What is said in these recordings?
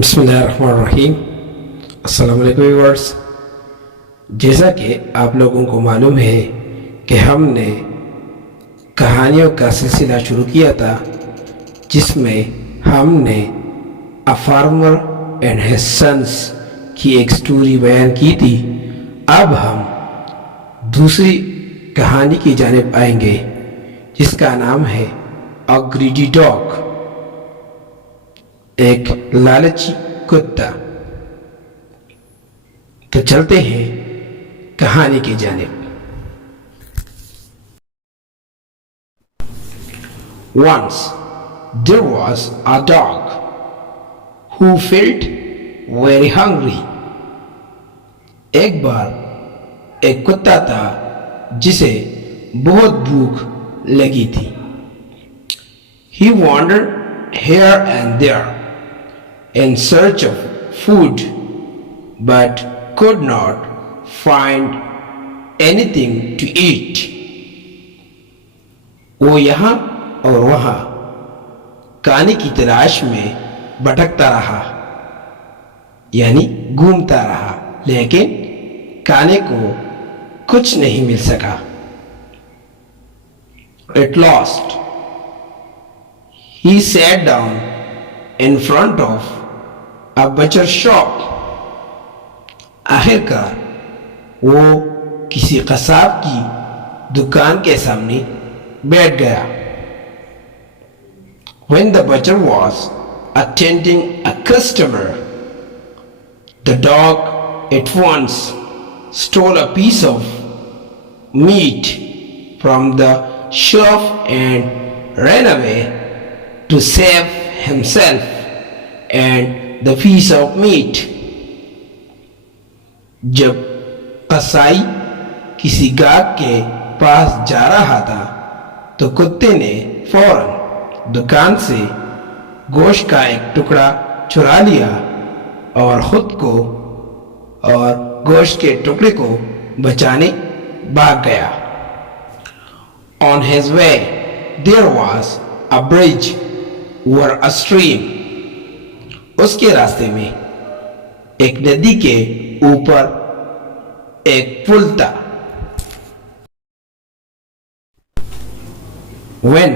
बिस्मिल्लाहिर्रहमानिर्रहीम। अस्सलाम वालेकुम व्यूअर्स। जैसा कि आप लोगों को मालूम है कि हमने कहानियों का सिलसिला शुरू किया था जिसमें हमने a farmer and his sons की एक स्टोरी बयान की थी। अब हम दूसरी कहानी की जानिब आएंगे जिसका नाम है अ ग्रीडी डॉग, एक लालची कुत्ता। तो चलते हैं कहानी की जानिब। Once there was a dog who felt very hungry. एक बार एक कुत्ता था जिसे बहुत भूख लगी थी। He wandered here and there in search of food but could not find anything to eat. वो यहाँ और वहाँ खाने की तलाश में भटकता रहा, यानी घूमता रहा, लेकिन खाने को कुछ नहीं मिल सका। At last, he sat down in front of a butcher shop. आखिरकार वो किसी कसाब की दुकान के सामने बैठ गया। When the butcher was attending a customer, the dog at once stole a piece of meat from the shelf and ran away to save himself and the piece of meat. जब कसाई किसी गाहक के पास जा रहा था तो कुत्ते ने फौरन दुकान से गोश्त का एक टुकड़ा चुरा लिया और खुद को और गोश्त के टुकड़े को बचाने भाग गया। On his way there was a bridge over a stream. उसके रास्ते में एक नदी के ऊपर एक पुल था। When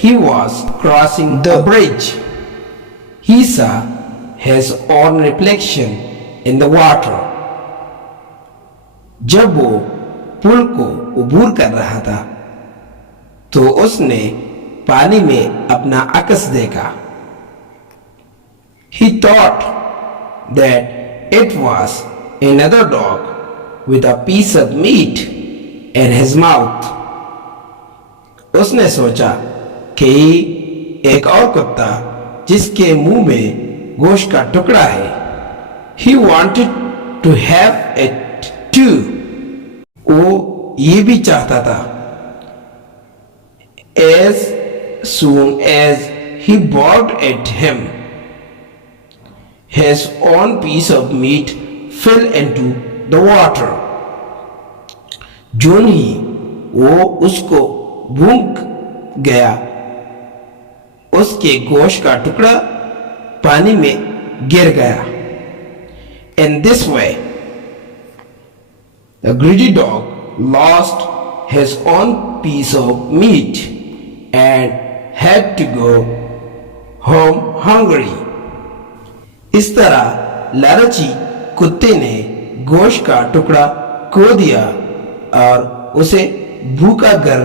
he was crossing the bridge, he saw his own reflection in the water. जब वो पुल को उबूर कर रहा था तो उसने पानी में अपना अक्स देखा। He thought that it was another dog with a piece of meat in his mouth. उसने सोचा कि एक और कुत्ता जिसके मुंह में गोश्त का टुकड़ा है। He wanted to have it too. वो ये भी चाहता था। As soon as he barked at him, his own piece of meat fell into the water. जो ही वो उसको भूख गया, उसके गोश्त का टुकड़ा पानी में गिर गया। In this way, the greedy dog lost his own piece of meat and had to go home hungry. इस तरह लालची कुत्ते ने गोश्त का टुकड़ा खो दिया और उसे भूखा घर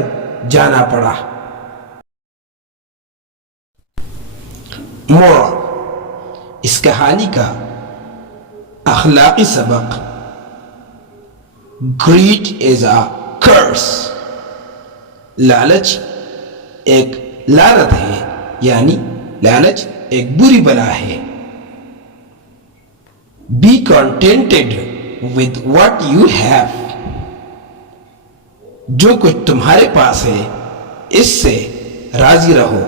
जाना पड़ा। मोरल, इस कहानी का अखलाकी सबक, ग्रीड इज अ कर्स। लालच एक लानत है, यानी लालच एक बुरी बला है। Be contented with what you have. जो कुछ तुम्हारे पास है इससे राजी रहो।